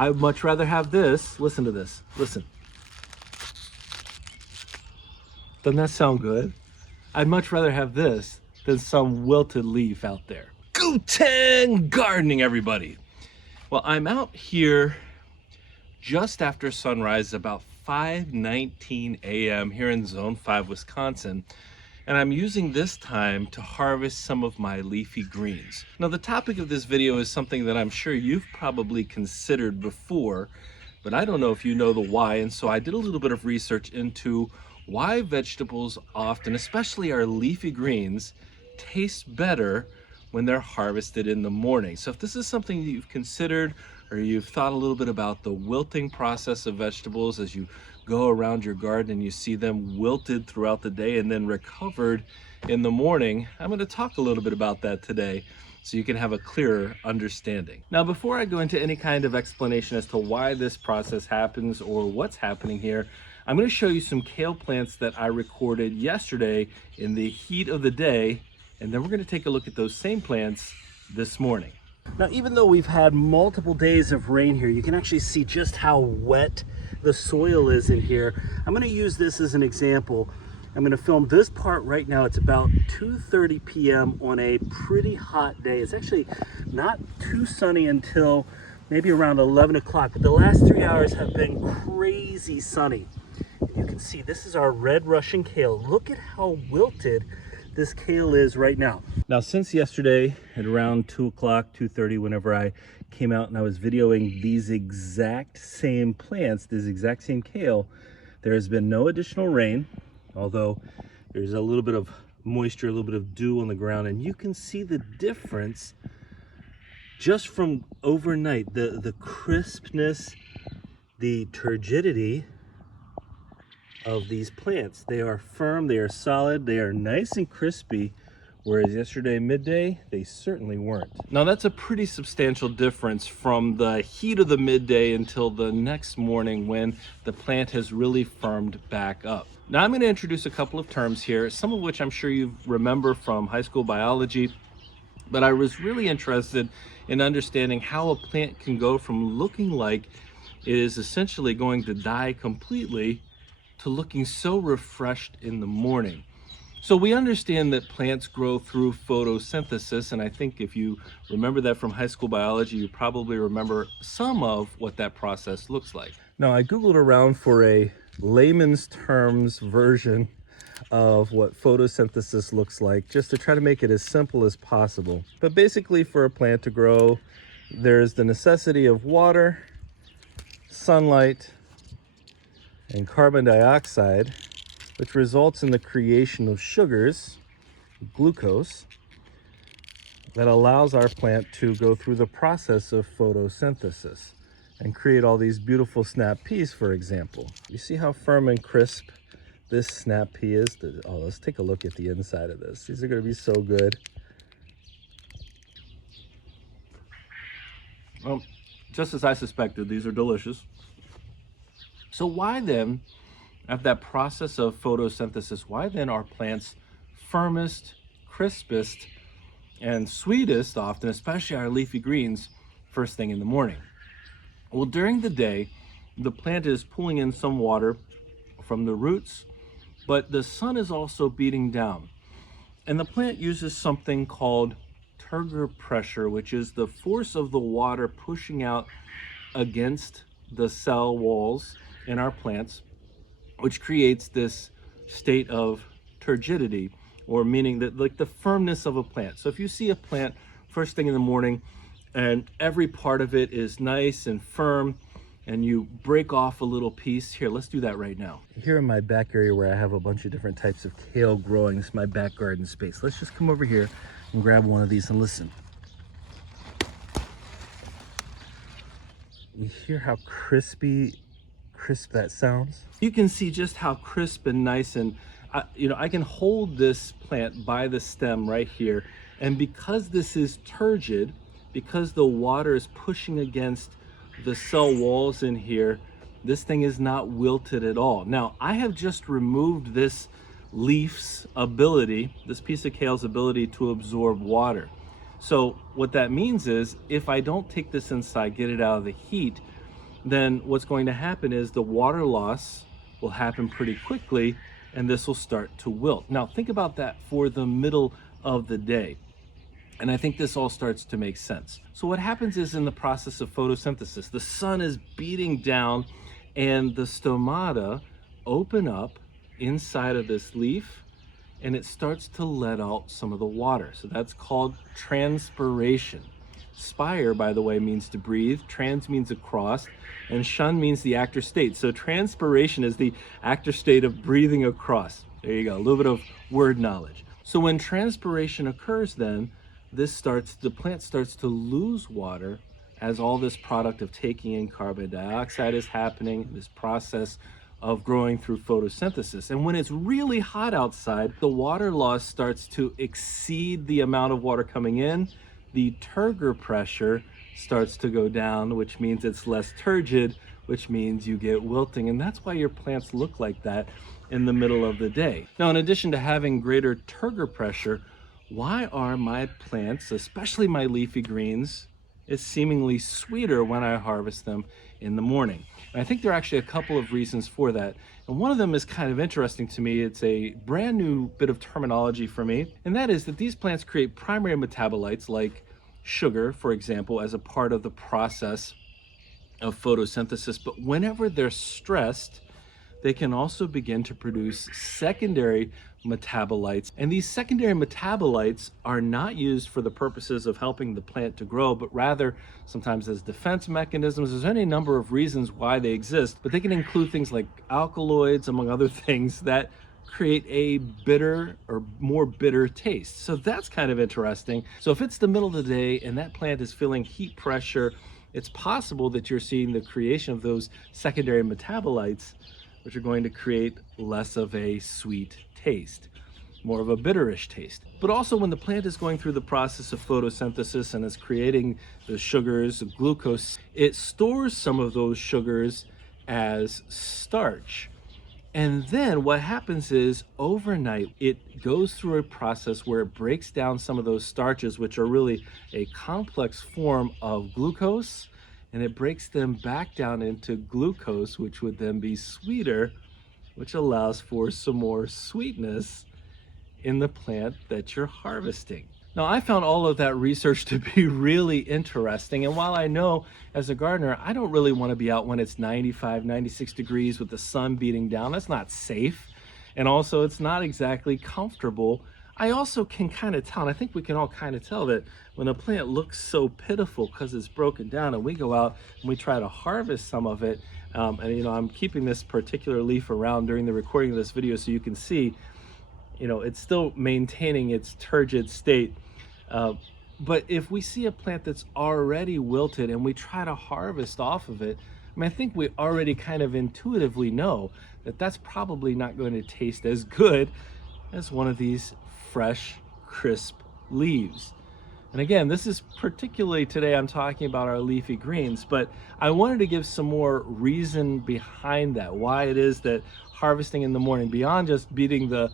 I'd much rather have this. Listen to this. Listen. Doesn't that sound good? I'd much rather have this than some wilted leaf out there. Guten gardening, everybody. Well, I'm out here just after sunrise, about 5:19 a.m. here in Zone 5, Wisconsin. And I'm using this time to harvest some of my leafy greens. Now, the topic of this video is something that I'm sure you've probably considered before, but I don't know if you know the why. And so I did a little bit of research into why vegetables often, especially our leafy greens, taste better when they're harvested in the morning. So if this is something that you've considered, or you've thought a little bit about the wilting process of vegetables as you go around your garden and you see them wilted throughout the day and then recovered in the morning, I'm going to talk a little bit about that today so you can have a clearer understanding. Now, before I go into any kind of explanation as to why this process happens or what's happening here, I'm going to show you some kale plants that I recorded yesterday in the heat of the day, and then we're going to take a look at those same plants this morning. Now, even though we've had multiple days of rain here, you can actually see just how wet the soil is in here. I'm going to use this as an example. I'm going to film this part right now. It's about 2:30 p.m. on a pretty hot day. It's actually not too sunny until maybe around 11 o'clock, but the last 3 hours have been crazy sunny. You can see this is our red Russian kale. Look at how wilted this kale is right now. Now, since yesterday at around 2 o'clock, 2:30, whenever I came out and I was videoing these exact same plants, this exact same kale, there has been no additional rain, although there's a little bit of moisture, a little bit of dew on the ground, and you can see the difference just from overnight, the crispness, the turgidity of these plants. They are firm, they are solid, they are nice and crispy, whereas yesterday midday they certainly weren't. Now, that's a pretty substantial difference from the heat of the midday until the next morning when the plant has really firmed back up. Now, I'm going to introduce a couple of terms here, some of which I'm sure you remember from high school biology, but I was really interested in understanding how a plant can go from looking like it is essentially going to die completely to looking so refreshed in the morning. So we understand that plants grow through photosynthesis, and I think if you remember that from high school biology, you probably remember some of what that process looks like. Now, I Googled around for a layman's terms version of what photosynthesis looks like, just to try to make it as simple as possible. But basically, for a plant to grow, there's the necessity of water, sunlight, and carbon dioxide, which results in the creation of sugars, glucose, that allows our plant to go through the process of photosynthesis and create all these beautiful snap peas, for example. You see how firm and crisp this snap pea is? Oh, let's take a look at the inside of this. These are going to be so good. Well, just as I suspected, these are delicious. So why then, at that process of photosynthesis, why then are plants firmest, crispest, and sweetest often, especially our leafy greens, first thing in the morning? Well, during the day, the plant is pulling in some water from the roots, but the sun is also beating down. And the plant uses something called turgor pressure, which is the force of the water pushing out against the cell walls in our plants, which creates this state of turgidity, or meaning that like the firmness of a plant. So if you see a plant first thing in the morning and every part of it is nice and firm, and you break off a little piece, here, let's do that right now. Here in my back area where I have a bunch of different types of kale growing, this is my back garden space. Let's just come over here and grab one of these and listen. You hear how crisp that sounds? You can see just how crisp and nice, and I can hold this plant by the stem right here, and because this is turgid, because the water is pushing against the cell walls in here, this thing is not wilted at all. Now, I have just removed this leaf's ability, this piece of kale's ability to absorb water. So what that means is if I don't take this inside, get it out of the heat, then what's going to happen is the water loss will happen pretty quickly, and this will start to wilt. Now, think about that for the middle of the day. And I think this all starts to make sense. So what happens is, in the process of photosynthesis, the sun is beating down and the stomata open up inside of this leaf, and it starts to let out some of the water. So that's called transpiration. Spire, by the way, means to breathe. Trans means across, and shun means the active state. So transpiration is the active state of breathing across. There you go, a little bit of word knowledge. So when transpiration occurs, then the plant starts to lose water as all this product of taking in carbon dioxide is happening, this process of growing through photosynthesis. And when it's really hot outside, the water loss starts to exceed the amount of water coming in. The turgor pressure starts to go down, which means it's less turgid, which means you get wilting. And that's why your plants look like that in the middle of the day. Now, in addition to having greater turgor pressure, why are my plants, especially my leafy greens, is seemingly sweeter when I harvest them in the morning? And I think there are actually a couple of reasons for that. And one of them is kind of interesting to me. It's a brand new bit of terminology for me. And that is that these plants create primary metabolites like sugar, for example, as a part of the process of photosynthesis. But whenever they're stressed, they can also begin to produce secondary metabolites. And these secondary metabolites are not used for the purposes of helping the plant to grow, but rather sometimes as defense mechanisms. There's any number of reasons why they exist, but they can include things like alkaloids, among other things, that create a bitter or more bitter taste. So that's kind of interesting. So if it's the middle of the day and that plant is feeling heat pressure, it's possible that you're seeing the creation of those secondary metabolites, which are going to create less of a sweet taste, more of a bitterish taste. But also, when the plant is going through the process of photosynthesis and is creating the sugars, the glucose, it stores some of those sugars as starch. And then what happens is, overnight, it goes through a process where it breaks down some of those starches, which are really a complex form of glucose, and it breaks them back down into glucose, which would then be sweeter, which allows for some more sweetness in the plant that you're harvesting. Now, I found all of that research to be really interesting. And while I know as a gardener, I don't really want to be out when it's 95, 96 degrees with the sun beating down. That's not safe. And also, it's not exactly comfortable. I also can kind of tell, and I think we can all kind of tell, that when a plant looks so pitiful because it's broken down, and we go out and we try to harvest some of it, and I'm keeping this particular leaf around during the recording of this video so you can see, it's still maintaining its turgid state. But if we see a plant that's already wilted and we try to harvest off of it, I think we already kind of intuitively know that that's probably not going to taste as good as one of these fresh, crisp leaves. And again, this is particularly today, I'm talking about our leafy greens, but I wanted to give some more reason behind that, why it is that harvesting in the morning, beyond just beating the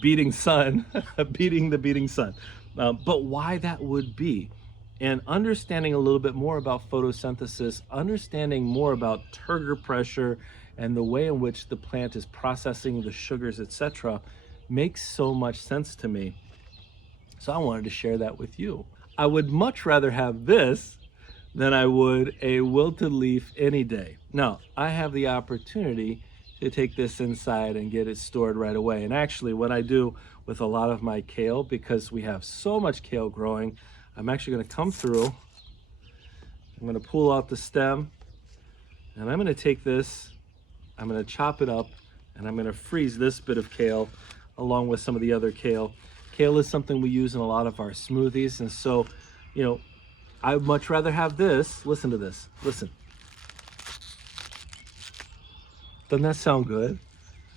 beating sun, beating the beating sun, but why that would be. And understanding a little bit more about photosynthesis, understanding more about turgor pressure and the way in which the plant is processing the sugars, etc., makes so much sense to me. So I wanted to share that with you. I would much rather have this than I would a wilted leaf any day. Now, I have the opportunity to take this inside and get it stored right away. And actually, what I do with a lot of my kale, because we have so much kale growing, I'm actually going to come through, I'm going to pull out the stem, and I'm going to take this, I'm going to chop it up, and I'm going to freeze this bit of kale along with some of the other kale. Kale is something we use in a lot of our smoothies, and so, I'd much rather have this. Listen to this. Listen. Doesn't that sound good?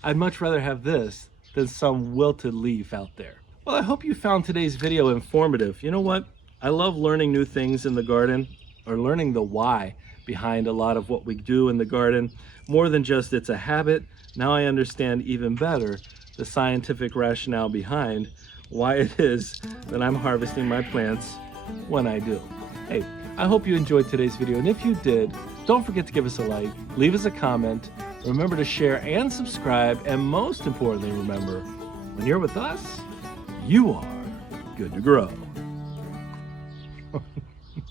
I'd much rather have this than some wilted leaf out there. Well, I hope you found today's video informative. You know what? I love learning new things in the garden, or learning the why behind a lot of what we do in the garden. More than just it's a habit, now I understand even better the scientific rationale behind why it is that I'm harvesting my plants when I do. Hey, I hope you enjoyed today's video, and if you did, don't forget to give us a like, leave us a comment, remember to share and subscribe, and most importantly, remember, when you're with us, you are good to grow.